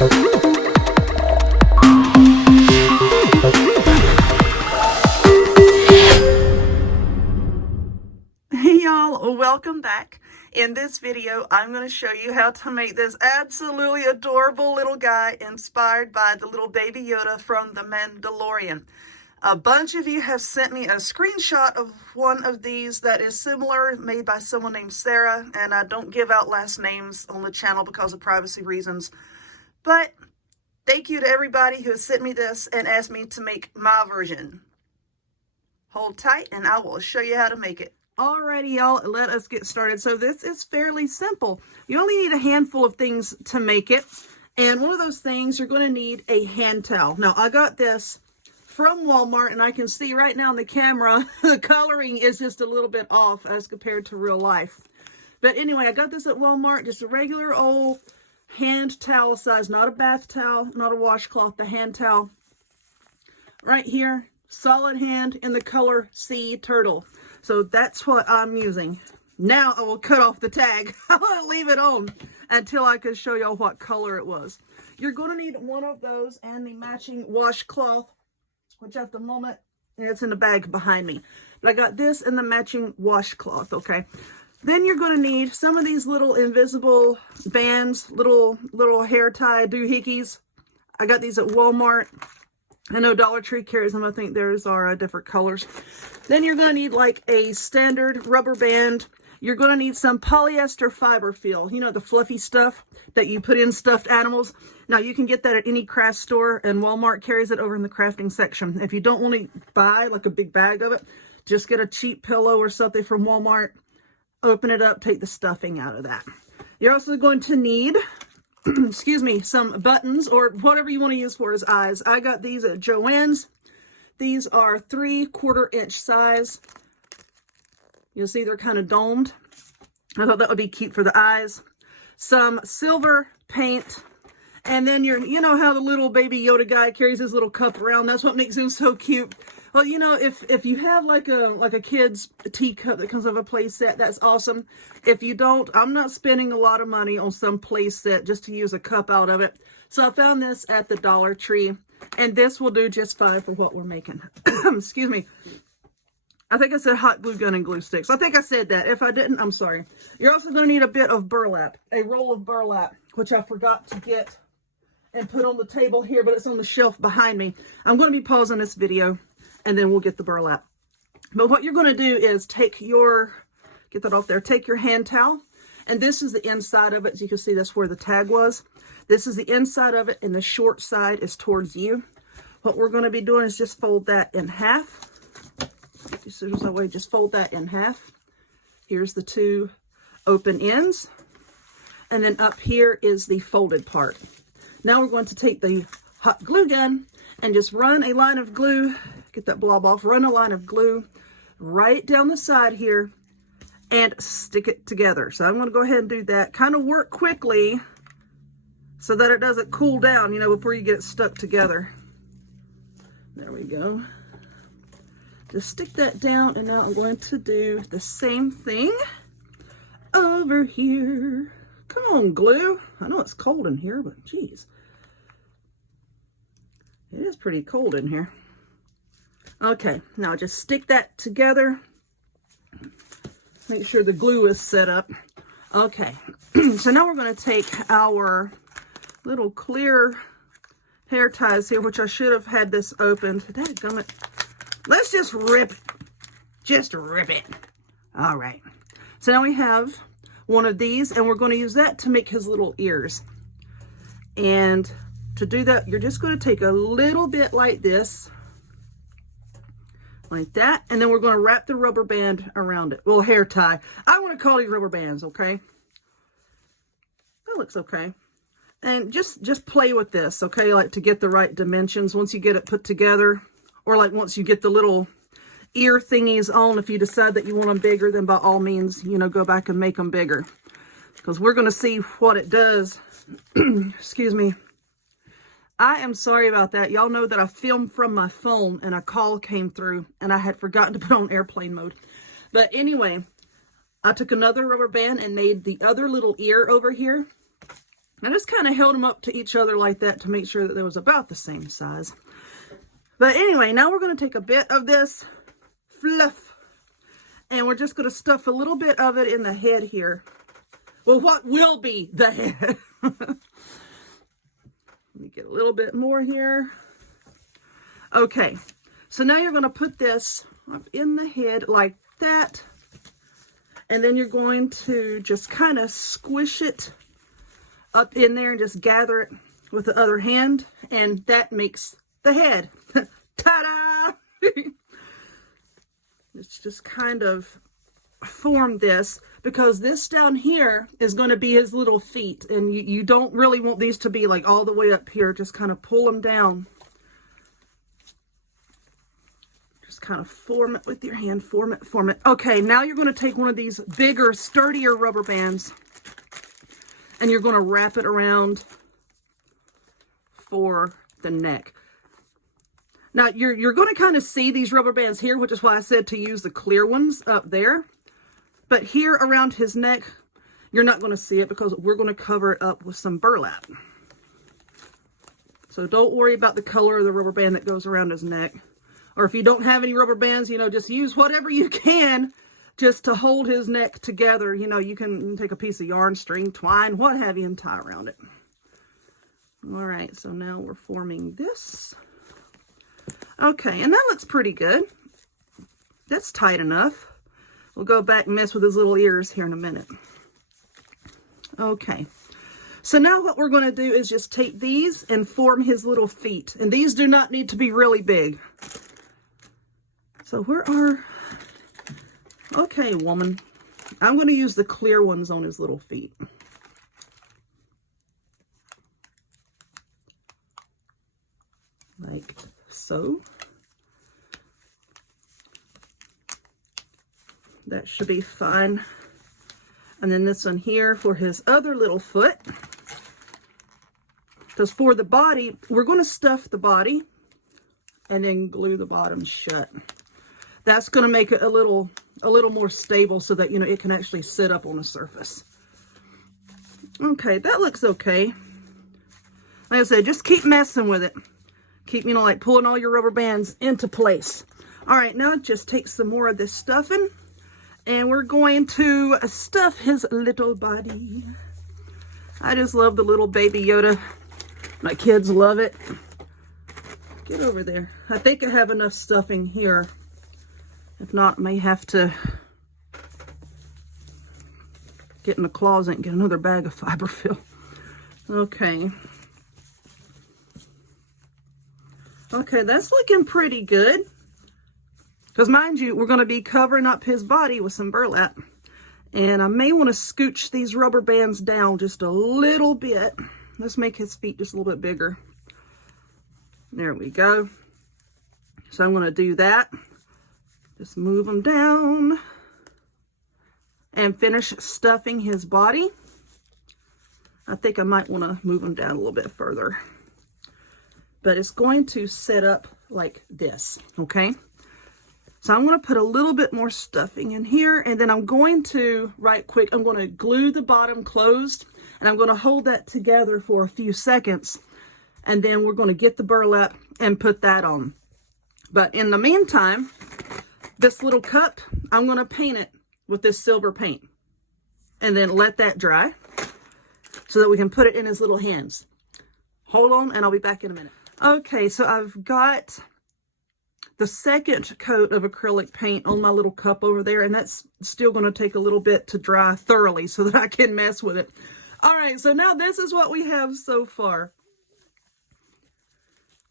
Hey y'all, welcome back. In this video, I'm going to show you how to make this absolutely adorable little guy inspired by the little baby Yoda from The Mandalorian. A bunch of you have sent me a screenshot of one of these that is similar, made by someone named Sarah, and I don't give out last names on the channel because of privacy reasons. But thank you to everybody who has sent me this and asked me to make my version. Hold tight and I will show you how to make it. Alrighty, y'all, let us get started. So this is fairly simple. You only need a handful of things to make it. And one of those things, you're going to need a hand towel. Now, I got this from Walmart, and I can see right now on the camera, the coloring is just a little bit off as compared to real life. But anyway, I got this at Walmart, just a regular old hand towel size, not a bath towel, not a washcloth, the hand towel. Right here, solid hand in the color Sea Turtle. So that's what I'm using. Now I will cut off the tag. I want to leave it on until I can show y'all what color it was. You're going to need one of those and the matching washcloth, which at the moment, it's in the bag behind me. But I got this and the matching washcloth, okay? Then you're going to need some of these little invisible bands, little hair tie doohickeys. I got these at Walmart. I know Dollar Tree carries them. I think theirs are different colors. Then you're going to need like a standard rubber band. You're going to need some polyester fiber feel. You know, the fluffy stuff that you put in stuffed animals. Now, you can get that at any craft store, and Walmart carries it over in the crafting section. If you don't want to buy like a big bag of it, just get a cheap pillow or something from Walmart. Open it up, take the stuffing out of that. You're also going to need excuse me, some buttons or whatever you want to use for his eyes. I got these at Joann's. These are 3/4 inch size. You'll see they're kind of domed. I thought that would be cute for the eyes. Some silver paint. And then you know how the little baby Yoda guy carries his little cup around. That's what makes him so cute. Well, you know, if you have like a kid's teacup that comes with a play set, that's awesome. If you don't, I'm not spending a lot of money on some play set just to use a cup out of it. So I found this at the Dollar Tree, and this will do just fine for what we're making. Excuse me. I think I said hot glue gun and glue sticks. I think I said that. If I didn't, I'm sorry. You're also going to need a bit of burlap, a roll of burlap, which I forgot to get and put on the table here, but it's on the shelf behind me. I'm going to be pausing this video, and then we'll get the burlap. But what you're going to do is get that off there, take your hand towel, and this is the inside of it. As you can see, that's where the tag was. This is the inside of it, and the short side is towards you. What we're going to be doing is just fold that in half. Get your scissors that way, just fold that in half. Here's the two open ends, and then up here is the folded part. Now we're going to take the hot glue gun and just run a line of glue, get that blob off, run a line of glue right down the side here and stick it together. So I'm going to go ahead and do that. Kind of work quickly so that it doesn't cool down, you know, before you get it stuck together. There we go. Just stick that down, and now I'm going to do the same thing over here. Come on, glue. I know it's cold in here, but geez. It is pretty cold in here. Okay, now just stick that together. Make sure the glue is set up. Okay, so now we're going to take our little clear hair ties here, which I should have had this opened. Dadgummit. Let's just rip it. Just rip it. All right. So now we have one of these, and we're going to use that to make his little ears. And to do that, you're just going to take a little bit like this, like that, and then we're going to wrap the rubber band around it. Well, hair tie. I want to call these rubber bands, okay? That looks okay. And just play with this, okay? Like to get the right dimensions once you get it put together, or like once you get the little ear thingies on. If you decide that you want them bigger, then by all means, you know, go back and make them bigger, because we're going to see what it does. Excuse me. I am sorry about that. Y'all know that I filmed from my phone and a call came through and I had forgotten to put on airplane mode. But anyway, I took another rubber band and made the other little ear over here. I just kind of held them up to each other like that to make sure that they was about the same size. But anyway, now we're going to take a bit of this fluff and we're just going to stuff a little bit of it in the head here. Well, what will be the head? Let me get a little bit more here. Okay, so now you're going to put this up in the head like that. And then you're going to just kind of squish it up in there and just gather it with the other hand. And that makes the head. Ta-da! Let's just kind of form this, because this down here is going to be his little feet. And you don't really want these to be like all the way up here. Just kind of pull them down. Just kind of form it with your hand. Form it, form it. Okay, now you're going to take one of these bigger, sturdier rubber bands. And you're going to wrap it around for the neck. Now, you're going to kind of see these rubber bands here, which is why I said to use the clear ones up there. But here around his neck, you're not going to see it because we're going to cover it up with some burlap. So don't worry about the color of the rubber band that goes around his neck. Or if you don't have any rubber bands, you know, just use whatever you can just to hold his neck together. You know, you can take a piece of yarn, string, twine, what have you, and tie around it. All right, so now we're forming this. Okay, and that looks pretty good. That's tight enough. We'll go back and mess with his little ears here in a minute. Okay, so now what we're going to do is just take these and form his little feet. And these do not need to be really big. So where are... Okay, woman. I'm going to use the clear ones on his little feet. Like so. That should be fine. And then this one here for his other little foot. Because for the body, we're going to stuff the body and then glue the bottom shut. That's going to make it a little more stable so that, you know, it can actually sit up on a surface. Okay, that looks okay. Like I said, just keep messing with it. Keep, you know, like pulling all your rubber bands into place. All right, now just take some more of this stuffing and we're going to stuff his little body. I just love the little baby Yoda. My kids love it. Get over there. I think I have enough stuffing here. If not, I may have to get in the closet and get another bag of fiberfill. Okay. Okay, that's looking pretty good. Because mind you, we're going to be covering up his body with some burlap. And I may want to scooch these rubber bands down just a little bit. Let's make his feet just a little bit bigger. There we go. So I'm going to do that. Just move them down. And finish stuffing his body. I think I might want to move them down a little bit further. But it's going to set up like this, okay? So I'm going to put a little bit more stuffing in here, and then I'm going to, right quick, I'm going to glue the bottom closed, and I'm going to hold that together for a few seconds, and then we're going to get the burlap and put that on. But in the meantime, this little cup, I'm going to paint it with this silver paint, and then let that dry so that we can put it in his little hands. Hold on, and I'll be back in a minute. Okay, so I've got the second coat of acrylic paint on my little cup over there, and that's still going to take a little bit to dry thoroughly so that I can mess with it. All right, so now this is what we have so far.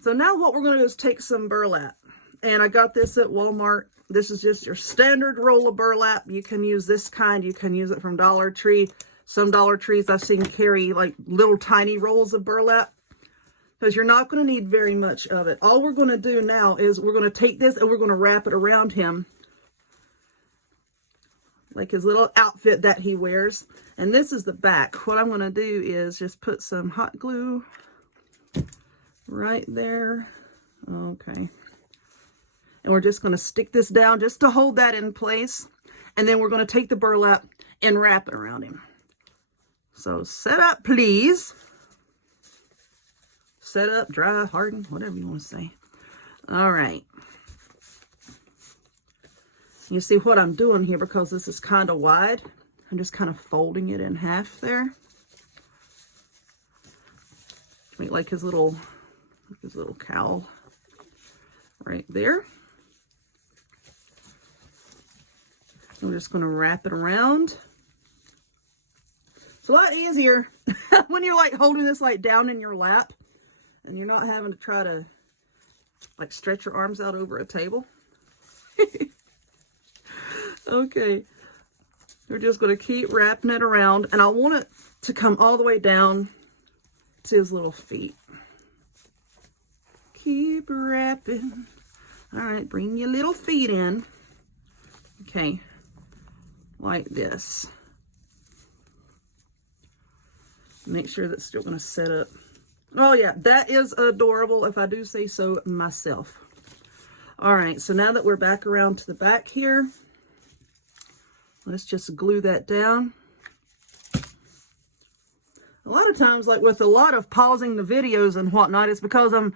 So now what we're going to do is take some burlap, and I got this at Walmart. This is just your standard roll of burlap. You can use this kind. You can use it from Dollar Tree. Some Dollar Trees I've seen carry like little tiny rolls of burlap, because you're not going to need very much of it. All we're going to do now is we're going to take this and we're going to wrap it around him, like his little outfit that he wears. And this is the back. What I'm going to do is just put some hot glue right there. Okay. And we're just going to stick this down just to hold that in place. And then we're going to take the burlap and wrap it around him. So set up, please. Set up, dry, harden, whatever you want to say. All right. You see what I'm doing here, because this is kind of wide. I'm just kind of folding it in half there. Make like his little cowl right there. I'm just going to wrap it around. It's a lot easier when you're like holding this like down in your lap and you're not having to try to like stretch your arms out over a table. Okay, we're just going to keep wrapping it around, and I want it to come all the way down to his little feet. Keep wrapping. All right, bring your little feet in. Okay, like this. Make sure that's still going to set up. Oh yeah, that is adorable, if I do say so myself. All right, so now that we're back around to the back here, let's just glue that down. A lot of times, like with a lot of pausing the videos and whatnot, it's because I'm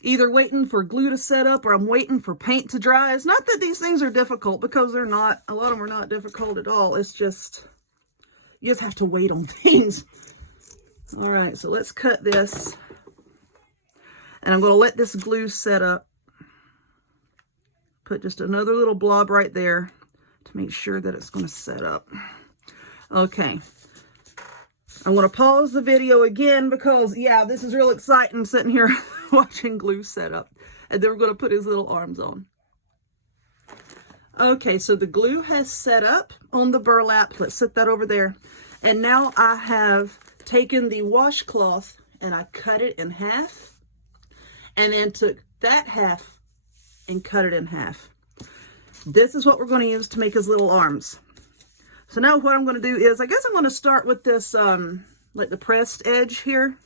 either waiting for glue to set up or I'm waiting for paint to dry. It's not that these things are difficult, because they're not. A lot of them are not difficult at all. It's just, you just have to wait on things. All right, so let's cut this. And I'm going to let this glue set up. Put just another little blob right there to make sure that it's going to set up. Okay. I'm going to pause the video again because, yeah, this is real exciting sitting here watching glue set up. And then we're going to put his little arms on. Okay, so the glue has set up on the burlap. Let's set that over there. And now I have taken the washcloth and I cut it in half. And then took that half and cut it in half. This is what we're going to use to make his little arms. So now what I'm going to do is, I guess I'm going to start with this, like the pressed edge here.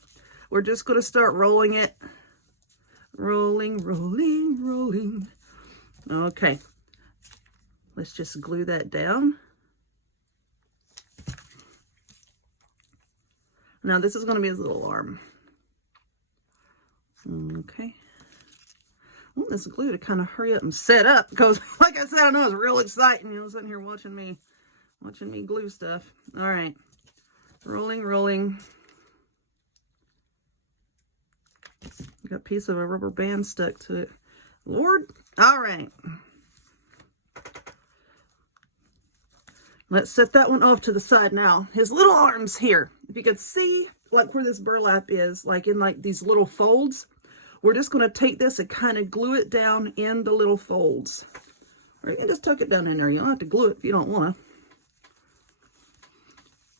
We're just going to start rolling it. Rolling, rolling, rolling. Okay. Let's just glue that down. Now this is going to be his little arm. Okay. I want this glue to kind of hurry up and set up, because like I said, I know it's real exciting, you know, sitting here watching me glue stuff. All right. Rolling, rolling. Got a piece of a rubber band stuck to it. Lord. All right. Let's set that one off to the side now. His little arms here. If you could see like where this burlap is, like in like these little folds, we're just going to take this and kind of glue it down in the little folds. Or you can just tuck it down in there. You don't have to glue it if you don't want to.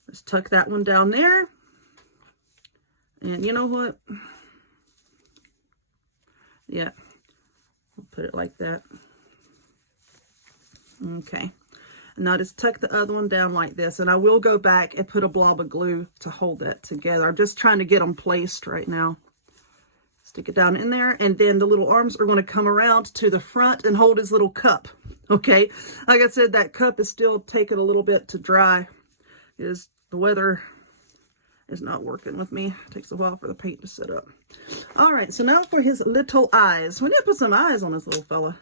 Let's tuck that one down there. And you know what? Yeah. We'll put it like that. Okay. And now just tuck the other one down like this. And I will go back and put a blob of glue to hold that together. I'm just trying to get them placed right now. Stick it down in there. And then the little arms are going to come around to the front and hold his little cup. Okay. Like I said, that cup is still taking a little bit to dry. Because the weather is not working with me. It takes a while for the paint to set up. All right. So now for his little eyes. We need to put some eyes on this little fella.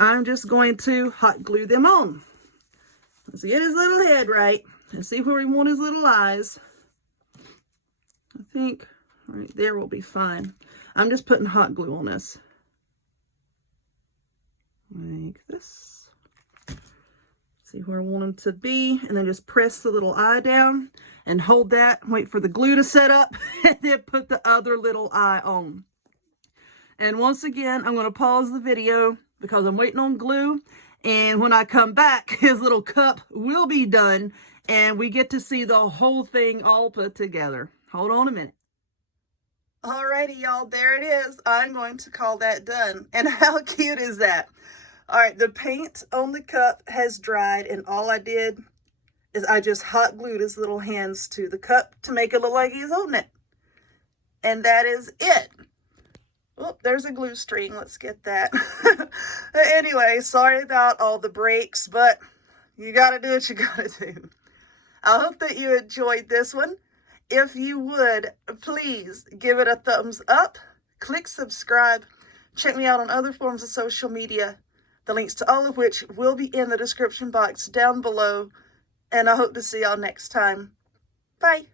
I'm just going to hot glue them on. Let's get his little head right and see where we want his little eyes. I think right there will be fine. I'm just putting hot glue on this. Like this. See where I want them to be. And then just press the little eye down and hold that. Wait for the glue to set up and then put the other little eye on. And once again, I'm going to pause the video because I'm waiting on glue. And when I come back, his little cup will be done. And we get to see the whole thing all put together. Hold on a minute. Alrighty, y'all. There it is. I'm going to call that done. And how cute is that? All right, the paint on the cup has dried. And all I did is I just hot glued his little hands to the cup to make it look like he's holding it. And that is it. Oh, there's a glue string. Let's get that. Anyway, sorry about all the breaks, but you got to do what you got to do. I hope that you enjoyed this one. If you would, please give it a thumbs up, click subscribe, check me out on other forms of social media, the links to all of which will be in the description box down below, and I hope to see y'all next time. Bye.